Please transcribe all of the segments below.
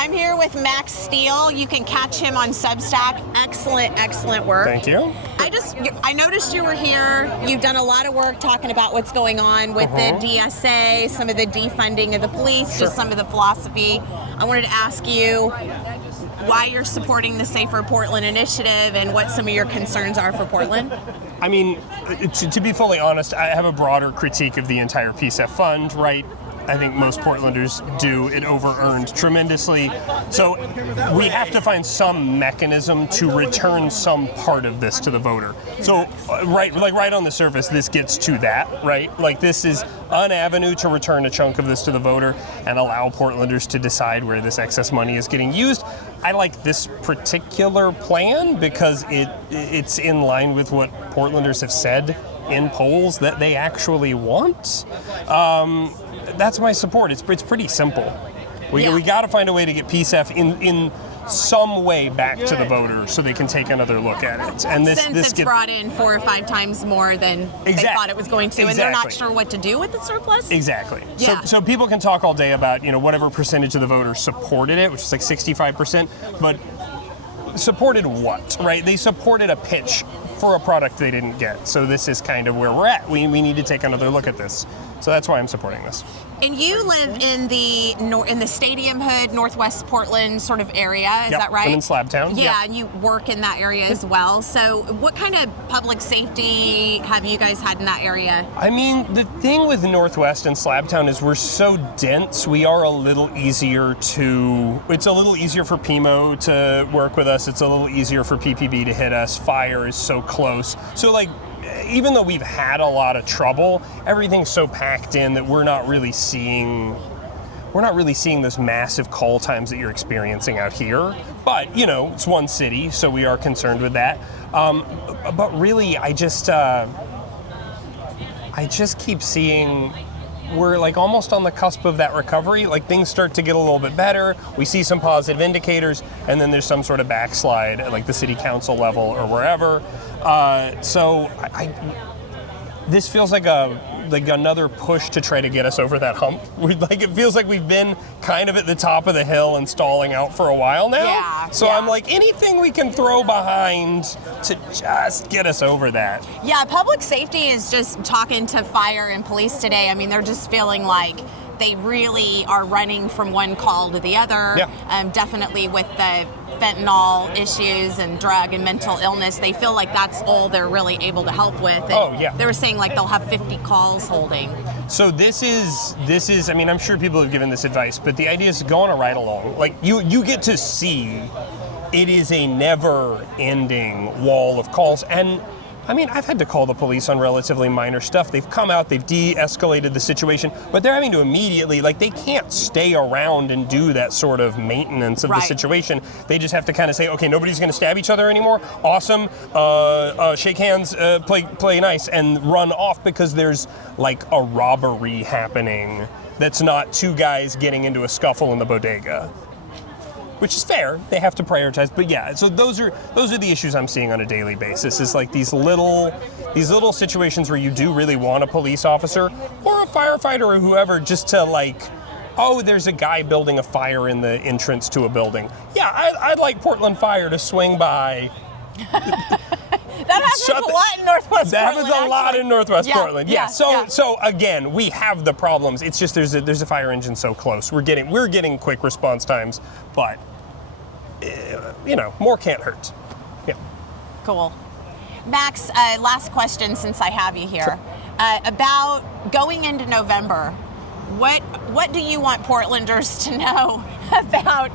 I'm here with Max Steele. You can catch him on Substack. Excellent work. Thank you. I noticed you were here. You've done a lot of work talking about what's going on with the DSA, some of the defunding of the police, just some of the philosophy. I wanted to ask you why you're supporting the Safer Portland initiative and what some of your concerns are for Portland. I mean, to be fully honest, I have a broader critique of the entire PSF fund, right? I think most Portlanders do. It over-earned tremendously. So we have to find some mechanism to return some part of this to the voter. So right on the surface, this gets to that, right? Like, this is an avenue to return a chunk of this to the voter and allow Portlanders to decide where this excess money is getting used. I like this particular plan because it's in line with what Portlanders have said in polls that they actually want. That's my support. It's pretty simple. We got to find a way to get PSF in some way back to the voter so they can take another look at it. And this gets brought in 4 or 5 times more than they thought it was going to, and they're not sure what to do with the surplus. Exactly. Yeah. So people can talk all day about whatever percentage of the voters supported it, which is like 65%, but supported what, right? They supported a pitch for a product they didn't get. So this is kind of where we're at. We need to take another look at this. So that's why I'm supporting this. And you live in the Stadium Hood, Northwest Portland sort of area, is that right? I'm in Slabtown. Yeah, and you work in that area as well. So what kind of public safety have you guys had in that area? I mean, the thing with Northwest and Slabtown is we're so dense, it's a little easier for PMO to work with us. It's a little easier for PPB to hit us. Fire is so close. So even though we've had a lot of trouble, everything's so packed in that we're not really seeing those massive call times that you're experiencing out here. But, it's one city, so we are concerned with that. But really, I just keep seeing we're almost on the cusp of that recovery. Things start to get a little bit better. We see some positive indicators, and then there's some sort of backslide at the city council level or wherever. So this feels like another push to try to get us over that hump. It feels like we've been kind of at the top of the hill and stalling out for a while now. Yeah, so I'm anything we can throw behind to just get us over that. Yeah, public safety is just talking to fire and police today. I mean, they're just feeling like they really are running from one call to the other. Yeah. Definitely with the fentanyl issues and drug and mental illness, they feel like that's all they're really able to help with. And they were saying they'll have 50 calls holding. So this is, I mean, I'm sure people have given this advice, but the idea is to go on a ride along. You get to see it is a never-ending wall of calls. And I mean, I've had to call the police on relatively minor stuff. They've come out, they've de-escalated the situation, but they're having to immediately, they can't stay around and do that sort of maintenance of the situation. They just have to kind of say, okay, nobody's going to stab each other anymore. Awesome. Shake hands, play nice, and run off because there's a robbery happening that's not 2 guys getting into a scuffle in the bodega. Which is fair. They have to prioritize, but yeah. So those are the issues I'm seeing on a daily basis. Is these little situations where you do really want a police officer or a firefighter or whoever just to there's a guy building a fire in the entrance to a building. Yeah, I'd like Portland Fire to swing by. That happens a lot in Northwest Portland. That happens a lot in Northwest Portland. Yeah. So So again, we have the problems. It's just there's a fire engine so close. We're getting quick response times, but more can't hurt. Yeah. Cool. Max, last question since I have you here. Sure. About going into November, what do you want Portlanders to know about?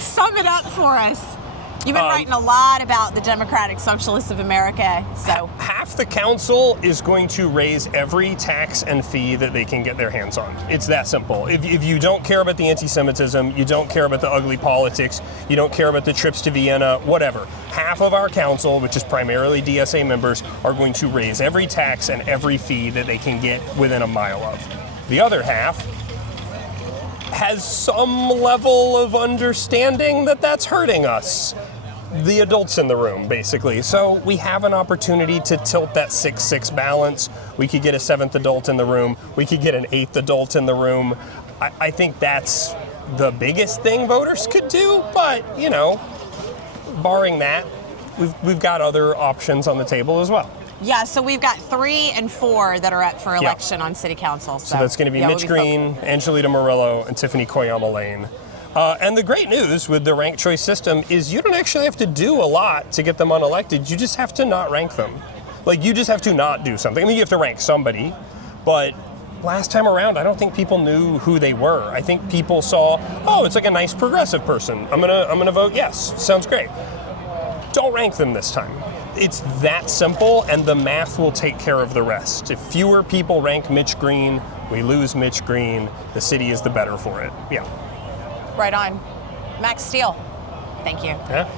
Sum it up for us. You've been writing a lot about the Democratic Socialists of America, so. Half the council is going to raise every tax and fee that they can get their hands on. It's that simple. If you don't care about the anti-Semitism, you don't care about the ugly politics, you don't care about the trips to Vienna, whatever. Half of our council, which is primarily DSA members, are going to raise every tax and every fee that they can get within a mile of. The other half has some level of understanding that that's hurting us. The adults in the room, basically. So we have an opportunity to tilt that 6-6 balance. We could get a 7th adult in the room. We could get an 8th adult in the room. I think that's the biggest thing voters could do, but, you know, barring that, we've got other options on the table as well. Yeah, so we've got 3 and 4 that are up for election on city council. So that's going to be Mitch Green, Angelita Murillo, and Tiffany Koyama Lane. And the great news with the ranked choice system is you don't actually have to do a lot to get them unelected. You just have to not rank them. Like, you just have to not do something. I mean, you have to rank somebody, but last time around, I don't think people knew who they were. I think people saw, oh, it's like a nice progressive person. I'm gonna vote yes. Sounds great. Don't rank them this time. It's that simple, and the math will take care of the rest. If fewer people rank Mitch Green, we lose Mitch Green. The city is the better for it. Yeah. Right on. Max Steele, thank you. Yeah.